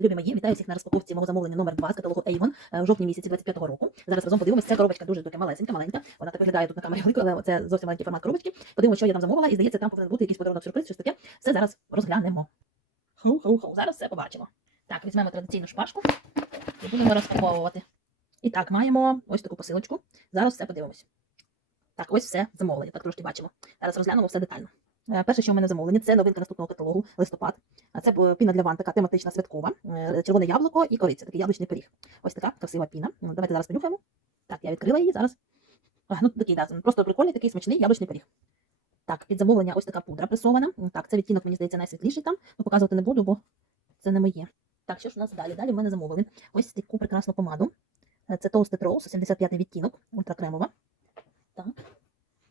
Любі мої, вітаю всіх на розпаковці мого замовлення номер 2 з каталогу Avon е, в жовтні місяці 25-го року. Зараз разом подивимося. Ця коробочка дуже таки малесенька, маленька. Вона так виглядає тут на камері великою, але це зовсім маленький формат коробочки. Подивимося, що я там замовила, і здається, там повинен бути якийсь подарунок сюрприз, щось таке. Все зараз розглянемо. Ху-ху-ху. Зараз все побачимо. Так, візьмемо традиційну шпажку і будемо розпаковувати. І так, маємо ось таку посилочку. Зараз все подивимось. Так, ось все замовлення, так трошки бачимо. Зараз розглянемо все детально. Е, Перше, що в мене замовлення, це новинка наступного каталогу листопад. Це піна для ван, така тематична святкова, е, червоне яблуко і кориця, такий яблучний пиріг. Ось така красива піна. Ну, Давайте зараз понюхаємо. Так, я відкрила її зараз. Ну такий, да, просто прикольний такий смачний яблучний пиріг. Так, під замовлення ось така пудра пресована. Так, це відтінок, мені здається, найсвітліший там. Ну, показувати не буду, бо це не моє. Так, що ж у нас далі? Далі в мене замовили ось таку прекрасну помаду. Е, Це Toasted Rose, 75-й відтінок, ультракремова. Так,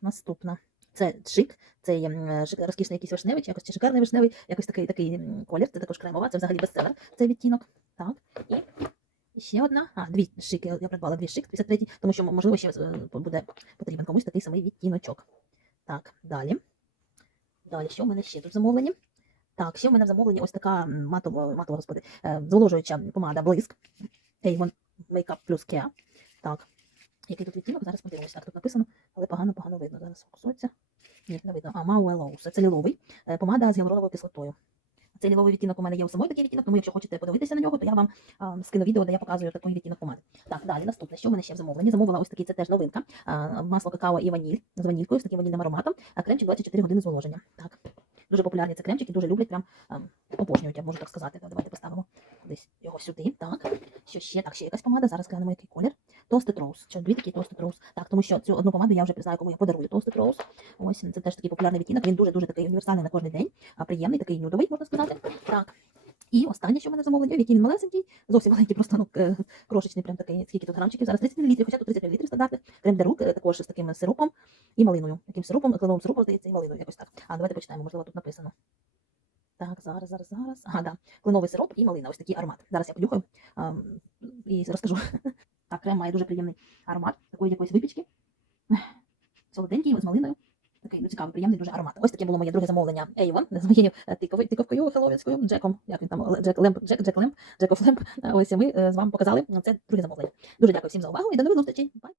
наступна. Це шик, це є шик- розкішний якийсь вишневий, якось шикарний вишневий, якось такий такий колір, це також кремова, це взагалі бестселер, цей відтінок. Так, і і ще одна, а, дві шики, я придбала дві шик, 53, тому що, можливо, ще е, буде потрібен комусь такий самий відтіночок. Так, далі. Далі, що в мене ще тут замовлені? Так, ще в мене в замовленні ось така матова, матова господи, е, зволожуюча помада блиск. Avon Makeup Plus Care. Так, який тут відтінок? Зараз подивимося. Так, тут написано, але погано-погано видно. Зараз фокусується. Ні, не видно. А, Mauelows. Це ліловий. е, Помада з гіалуроновою кислотою. Цей ліловий відтінок у мене є у самої такий відтінок, тому якщо хочете подивитися на нього, то я вам а, скину відео, де я показую такий відтінок помади. Так, далі наступне, що в мене ще в замовленні? Замовила ось такий, це теж новинка. А, масло какао і ваніль з ванількою, з таким ванільним ароматом, а кремчик 24 години зволоження. Так. Дуже популярні це кремчики, дуже люблять, прям а, обожнюють, я можу так сказати. Давайте поставимо десь його сюди. Так. Що ще? Так, ще якась помада. Зараз глянемо, який колір. Toasted Rose. Що дві такі Toasted Rose. Так, тому що цю одну помаду я вже знаю, кому я подарую Toasted Rose. Ось це теж такий популярний відтінок. Він дуже-дуже такий універсальний на кожен день. А приємний, такий нюдовий, можна сказати. Так. І останнє, що в мене замовлення, який він малесенький, зовсім маленький, просто ну, крошечний, прям такий, скільки тут грамчиків. Зараз 30 мл, хоча тут 30 мл стандартних. Крем для рук, е, також з таким сиропом і малиною. Яким сиропом, кленовим сиропом, здається, і малиною, якось так. А, давайте почитаємо, можливо, тут написано. Так, зараз, зараз, зараз. Ага, да. Кленовий сироп і малина, ось такий аромат. Зараз я понюхаю і розкажу. Так, крем має дуже приємний аромат такої якоїсь випічки. Солоденький, з малиною. Такий ну, цікавий, приємний дуже аромат. Ось таке було моє друге замовлення Avon з моєю е, тиковкою хеловінською, Джеком, як він там, Джек Лемп, Джек, Джек Лемп, Джеков Лемп. Ось ми е, з вами показали це друге замовлення. Дуже дякую всім за увагу і до нових зустрічей. Бай!